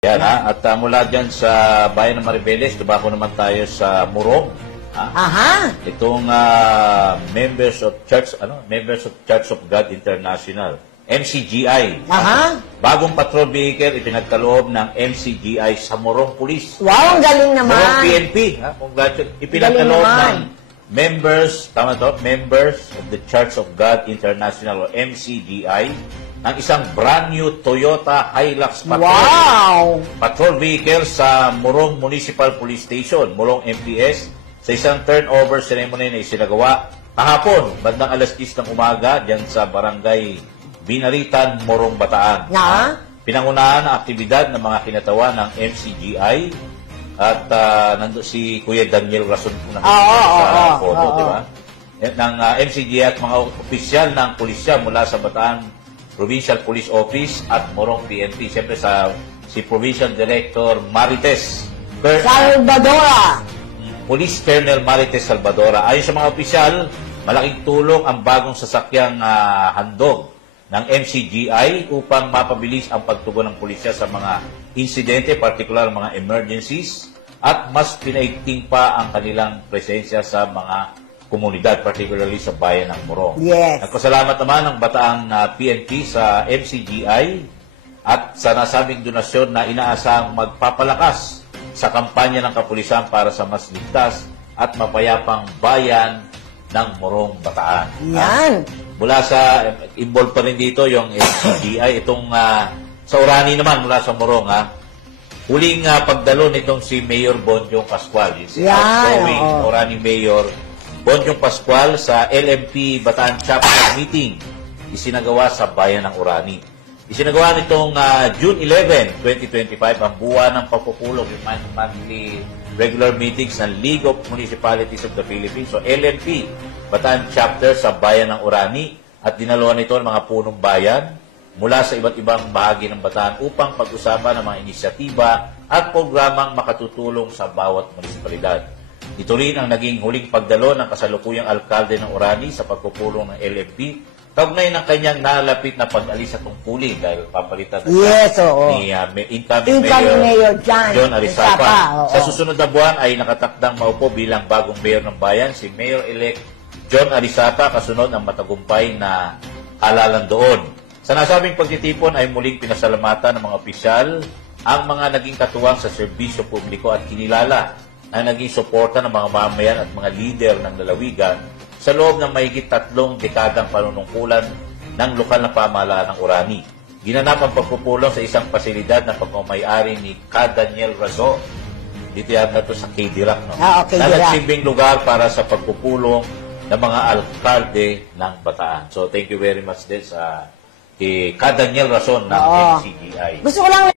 Yan at mula dyan sa bayan ng Maribeles, tumako naman tayo sa Morong. Aha. Itong members of Church of God International, MCGI. Aha. Bagong patrol vehicle ipinagkaloob ng MCGI sa Morong Police. Wow, ang galing naman. Morong PNP. Ipinagkaloob ng members of the Church of God International o MCGI ng isang brand new Toyota Hilux patrol vehicle sa Morong Municipal Police Station, Morong MPS, sa isang turnover ceremony na isinagawa kahapon, bandang alas 10 ng umaga, dyan sa barangay Binaritan, Morong, Bataan. Pinangunahan ang aktibidad ng mga kinatawa ng MCGI at nando si Kuya Daniel Rason sa photo, di ba? Ng MCGI at mga opisyal ng pulisya mula sa Bataan Provincial Police Office at Morong PNP. Siyempre si Provincial Director Marites Salvadora. Police Colonel Marites Salvadora. Ayon sa mga opisyal, malaking tulong ang bagong sasakyang handog ng MCGI upang mapabilis ang pagtugon ng pulisya sa mga insidente, partikular mga emergencies, at mas pinaigting pa ang kanilang presensya sa mga komunidad, particularly sa bayan ng Morong. Yes. Nagpasalamat naman ang Bataang PNP sa MCGI at sa nasabing donasyon na inaasahang magpapalakas sa kampanya ng kapulisan para sa mas ligtas at mapayapang bayan ng Morong, Bataan. Yan. Mula sa, involved pa rin dito yung MCGI, itong sa Orani naman, mula sa Morong, huling pagdalo nitong si Mayor Bonjong Pascual, si outgoing Orani Mayor Bonjong Pascual sa LMP Bataan Chapter Meeting isinagawa sa bayan ng Orani. Isinagawa nitong June 11, 2025 ang buwan ng pagpupulong yung monthly regular meetings ng League of Municipalities of the Philippines o LMP Bataan Chapter sa bayan ng Orani at dinaluhan nito ng mga punong bayan mula sa iba't ibang bahagi ng Bataan upang pag-usapan ng mga inisyatiba at programang makatutulong sa bawat munisipalidad. Ito rin ang naging huling pagdalo ng kasalukuyang alkalde ng Orani sa pagpupulong ng LMP kaugnay ng kanyang nalapit na pag-alis sa tungkulin dahil papalitan ni incoming Mayor John Arizapa. Sa susunod na buwan ay nakatakdang maupo bilang bagong mayor ng bayan si Mayor-elect John Arizapa kasunod ang matagumpay na halalan doon. Sa nasabing pagtitipon ay muling pinasalamatan ng mga opisyal ang mga naging katuwang sa serbisyo publiko at kinilala ang naging suporta ng mga mamayan at mga lider ng lalawigan sa loob ng mahigit 3 dekadang panunungkulan ng lokal na pamahalaan ng Orani. Ginanap ang pagpupulong sa isang pasilidad na pagmamayari ni Ka Daniel Razo. Dito yata ito sa K-Dirac, no? Na nagsilbing lugar para sa pagpupulong ng mga alkalde ng Bataan. So, thank you very much din sa Ka Daniel Razo ng MCGI. Gusto ko lang